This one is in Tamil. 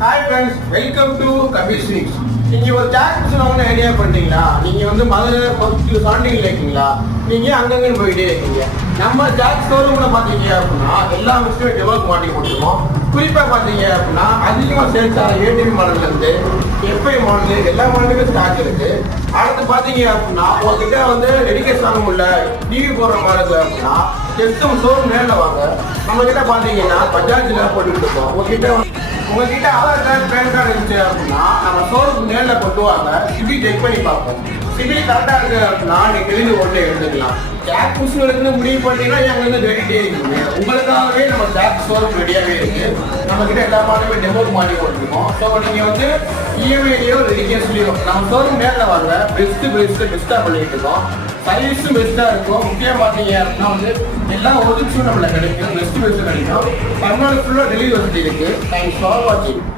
Hi friends welcome to Kabir sweets ஒரு டேக்ஸ் வாங்கின ஐடியா பண்ணுறீங்களா நீங்கள் வந்து மதுரை பத்து சாண்டிங்கில் இருக்கீங்களா? நீங்கள் அங்கங்கே போயிட்டே இருக்கீங்க? நம்ம டேக்ஸ் ஷோரூமில் பார்த்தீங்க அப்படின்னா எல்லா விஷயமும் டெவலப் மாட்டி கொடுத்துருவோம் குறிப்பாக பார்த்தீங்க அப்படின்னா அதிகமாக சேல்ஸ் ஆகிற ஏடிஎம் மாடல்லேருந்து எஃப்ஐ மாடல் எல்லா மாடலுமே ஸ்டாக் இருக்குது அடுத்து பார்த்தீங்க அப்படின்னா உங்ககிட்ட வந்து டெடிகேஷன் வாங்க முடியல டிவி போடுற மாதிரி அப்படின்னா டெஸ்ட்டும் ஷோரூம் நேரில் வாங்க. நம்மக்கிட்ட பார்த்தீங்கன்னா பஜாஜில் போட்டுக்கிட்டு இருக்கோம். உங்ககிட்ட உங்ககிட்ட ஆதார் கார்டு பேன் கார்டு இருந்துச்சு அப்படின்னா நம்ம ஷோரூம் நேரில் கொண்டு வாங்க. சிபி செக் பண்ணி பார்ப்போம். சிபி கரெக்டாக இருக்கு அப்படின்னா நீங்கள் தெரிஞ்சு உடனே எடுத்துக்கலாம் ஜாக் புஷ்களுக்கு முடிவு பண்ணீங்கன்னா எங்கள் வந்து ரெடிட்டே இருக்குங்க உங்களுக்காகவே நம்ம ஜாக் ஷோரூம் ரெடியாகவே இருக்கு. நம்ம கிட்ட எல்லா மாடலுமே டெமோ மாட்டி போட்டுருக்கோம் ஸோ நீங்கள் வந்து இஎம்ஐலையோ ரெடிகேஸ்லையோ நம்ம ஷோரூம் நேரில் வாங்க. பெஸ்ட்டு பெஸ்ட்டு பெஸ்ட்டாக பண்ணிட்டு இருக்கோம். சர்வீஸும் பெஸ்ட்டாக இருக்கும். முக்கியம் பார்த்தீங்க அப்படின்னா வந்து எல்லா ஒதுச்சும் நம்மளை கிடைக்கும். பெஸ்ட் பெஸ்ட்டு கிடைக்கும். தமிழ்நாடு ஃபுல்லாக டெலிவரி வசதி இருக்குது தேங்க்ஸ் ஃபார் வாட்சிங்